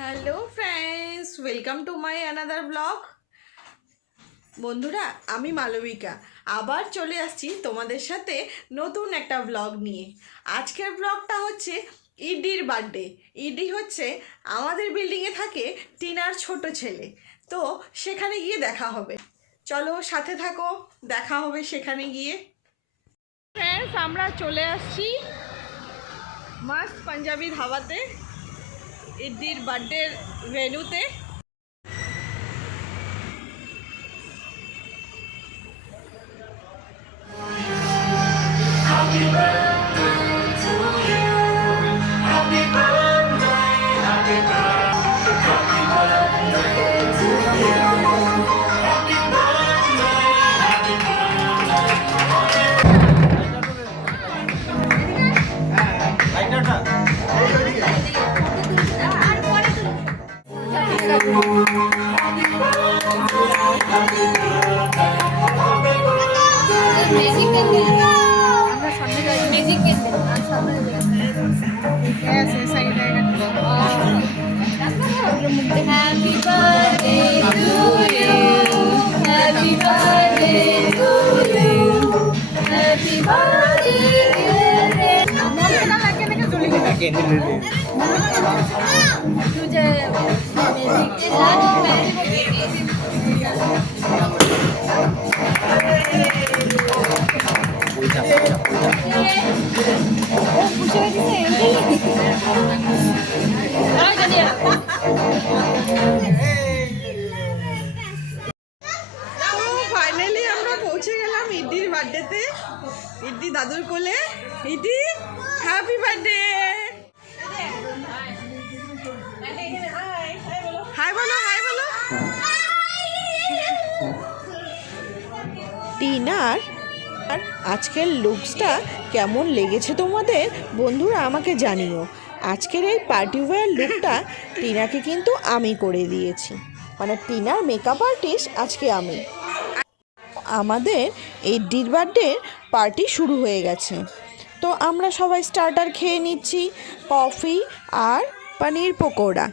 Hello friends, welcome to my another blog. বন্ধুরা, আমি মালবিকা আবার চলে আসছি তোমাদের সাথে নতুন একটা ব্লগ নিয়ে। আজকের ব্লগটা হচ্ছে ইডির বার্থডে। ইডি হচ্ছে আমাদের বিল্ডিংয়ে থাকে টিনার ছোট ছেলে, তো সেখানে গিয়ে দেখা হবে। চলো সাথে থাকো, দেখা হবে সেখানে গিয়ে। ফ্রেন্ডস, আমরা চলে আসছি মাস্ট পাঞ্জাবি ধাবাতে, ইডির বার্থডের ভেন্যুতে। Happy birthday to you. Happy birthday to you. Happy birthday तुझे ফাইনালি আমরা পৌঁছে গেলাম ইডির বার্থডেতে, ইডি দাদুর কোলে। ইডি, হ্যাপি বার্থডে। হাই বলো, হাই বলো। টিনার আজকের লুকসটা কেমন লেগেছে তোমাদের বন্ধুরা আমাকে জানিও। আজকের এই পার্টি ওয়্যার লুকটা টিনাকে কিন্তু আমি করে দিয়েছি, মানে টিনার মেকআপ আর্টিস্ট আজকে আমি। আমাদের এই ডির বার্থডে পার্টি শুরু হয়ে গেছে, তো আমরা সবাই স্টার্টার খেয়ে নিচ্ছি, কফি আর পনির পকোড়া।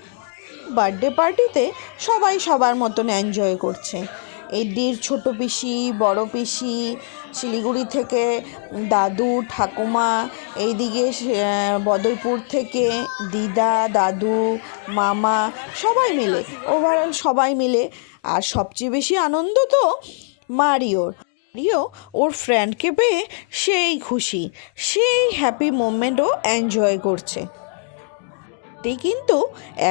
বার্থডে পার্টিতে সবাই সবার মতন এনজয় করছে। এডির ছোট পিসি, বড় পিসি, শিলিগুড়ি থেকে দাদু ঠাকুমা, এইদিকে বদরপুর থেকে দিদা দাদু মামা, সবাই মিলে, ওভারঅল সবাই মিলে। আর সবচেয়ে বেশি আনন্দ তো মারিও ওর ফ্রেন্ডকে পেয়ে সেই খুশি, সেই হ্যাপি মোমেন্টও এনজয় করছে। কিন্তু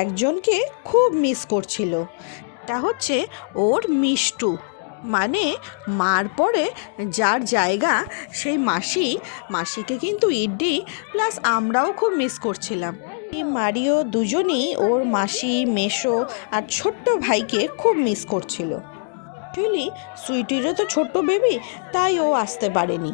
একজনকে খুব মিস করছিল, তা হচ্ছে ওর মিষ্টু, মানে মার পরে যার জায়গা সেই মাসিকে কিন্তু ইডি প্লাস আমরাও খুব মিস করছিলাম। মারিও দুজনই ওর মাসি, মেসো আর ছোট্ট ভাইকে খুব মিস করছিল। অ্যাকচুয়ালি সুইটিরও তো ছোট্ট বেবি, তাই ও আসতে পারেনি।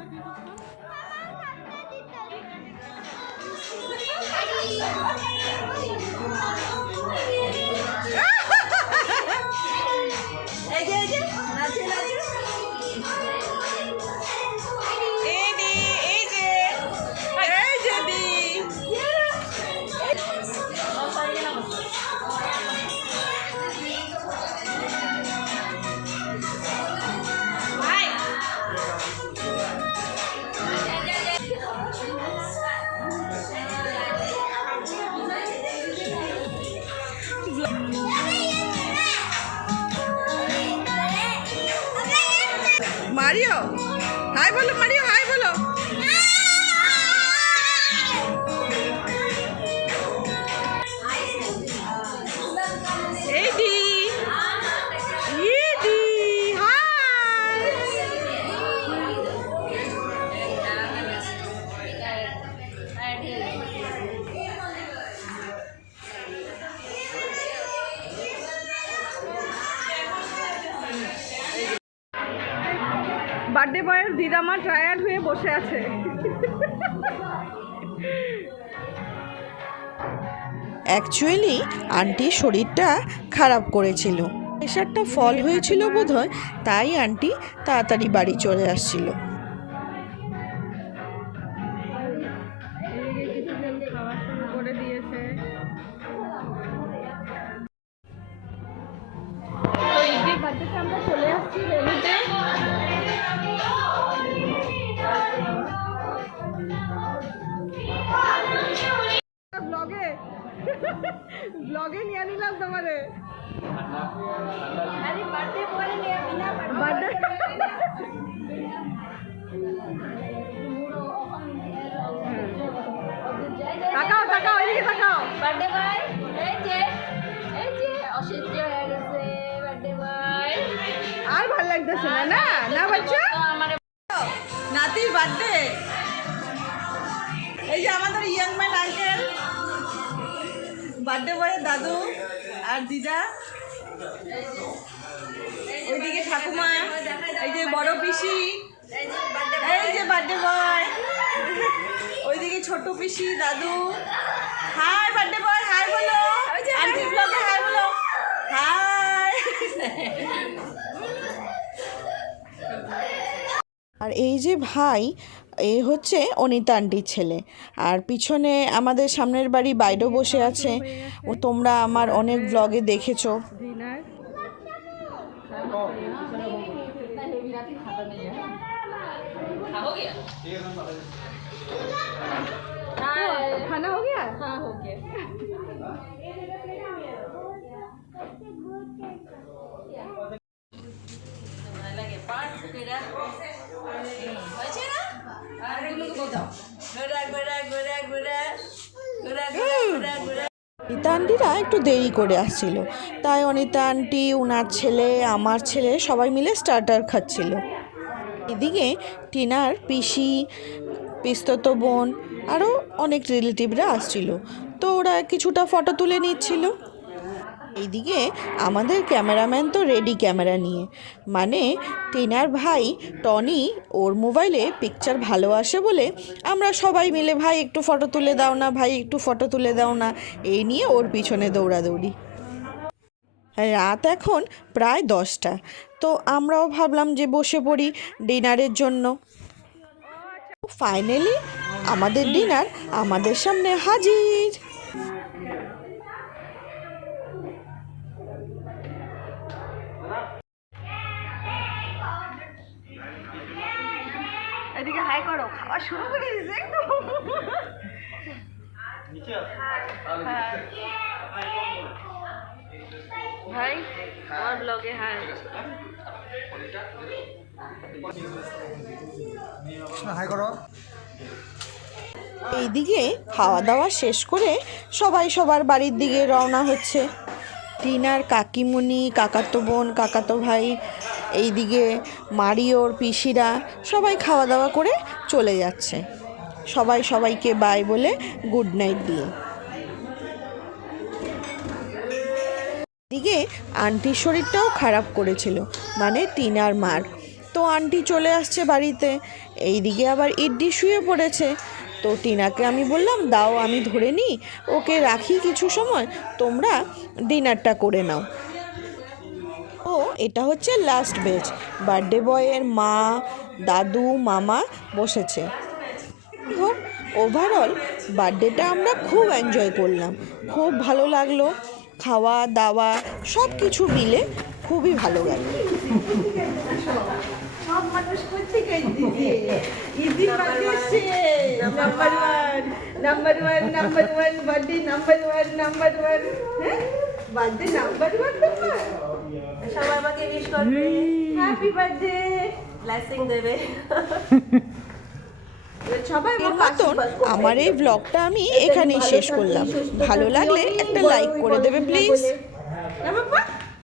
মারিও হাই বলো, মারিও হাই বলো। এডি, ইডি, হাই। বার্থডে বয়ের দিদামা টায়ার্ড হয়ে বসে আছে। অ্যাকচুয়ালি আন্টির শরীরটা খারাপ করেছিল, প্রেশারটা ফল হয়েছিল বোধহয়, তাই আন্টি তাড়াতাড়ি বাড়ি চলে আসছিল। খাওয়া শুরু করে দিয়েছে। যাচ্ছি ভেলুতে। ব্লগে নিয়ে নিলাম তোমারে আরে বার্থডে বলে নে বিনা বার্থডে তাকাও তাকাও এদিকে তাকাও বার্থডে বয় এই যে অসহ্য হয়ে গেছে বার্থডে বয়। আর ভালো লাগতেছে না না না বাচ্চা আমার নাতির বার্থডে এই যে আমাদের ইয়াং ম্যান আঙ্কেল বার্থডে বয়ের দাদু আর দিদা ওইদিকে ঠাকুমা এই যে বড় পিসি এই যে বার্থডে বয় ওইদিকে ছোট পিসি দাদু হাই বার্থডে বয় হাই বলো আন্টি ব্লগে হাই বলো হাই আর এই যে ভাই এ হচ্ছে অনিতা আন্টির ছেলে আর পিছনে আমাদের সামনের বাড়ি বাইরেও বসে আছে ও তোমরা আমার অনেক ব্লগে দেখেছো खाना हो गया हाँ हो गया অনিতা আন্টিরা একটু দেরি করে আসছিল তাই অনিতা আন্টি ওনার ছেলে আমার ছেলে সবাই মিলে স্টার্টার খাচ্ছিল এদিকে টিনার পিসি পিস্তত বোন আরও অনেক রিলেটিভরা আসছিল তো ওরা কিছুটা ফটো তুলে নিচ্ছিল এইদিকে আমাদের ক্যামেরাম্যান তো রেডি ক্যামেরা নিয়ে মানে টিনার ভাই টনি ওর মোবাইলে পিকচার ভালো আসে বলে আমরা সবাই মিলে ভাই একটু ফটো তুলে দাও না ভাই একটু ফটো তুলে দাও না এই নিয়ে ওর পিছনে দৌড়াদৌড়ি রাত এখন প্রায় 10টা তো আমরাও ভাবলাম যে বসে পড়ি ডিনারের জন্য ফাইনালি আমাদের ডিনার আমাদের সামনে হাজির এদিকে হাই করো খাওয়া শুরু করে দিয়েছে একদম भाई और ब्लॉगे हाय হাই করো এইদিকে খাওয়া দাওয়া শেষ করে সবাই সবার বাড়ির দিকে রওনা হচ্ছে টিনার কাকিমুনি কাকাতো বোন কাকাতো ভাই এইদিকে মারিওর পিসিরা সবাই খাওয়া দাওয়া করে চলে যাচ্ছে সবাই সবাইকে বাই বলে গুড নাইট দিয়ে এদিকে আন্টির শরীরটাও খারাপ করেছিল মানে টিনার মার তো আন্টি চলে আসছে বাড়িতে এইদিকে আবার ইড্ডি শুয়ে পড়েছে তো টিনাকে আমি বললাম দাও আমি ধরে নিই ওকে রাখি কিছু সময় তোমরা ডিনারটা করে নাও ও এটা হচ্ছে লাস্ট বেচ বার্থডে বয়ের মা দাদু মামা বসেছে হোক ওভারঅল বার্থডেটা আমরা খুব এনজয় করলাম খুব ভালো লাগলো খাওয়া দাওয়া সব কিছু মিলে খুবই ভালো গেল সব মানুষ করছে ঈদের birthday number one birthday number one হ্যাঁ বার্থডে নাম্বার ওয়ান তোমার সবাই আমাকে উইশ করবে হ্যাপি বার্থডে ব্লেসিং দেবে সবাই মতন আমার এই ব্লগটা আমি এখানেই শেষ করলাম ভালো লাগলে একটা লাইক করে দেবে প্লিজ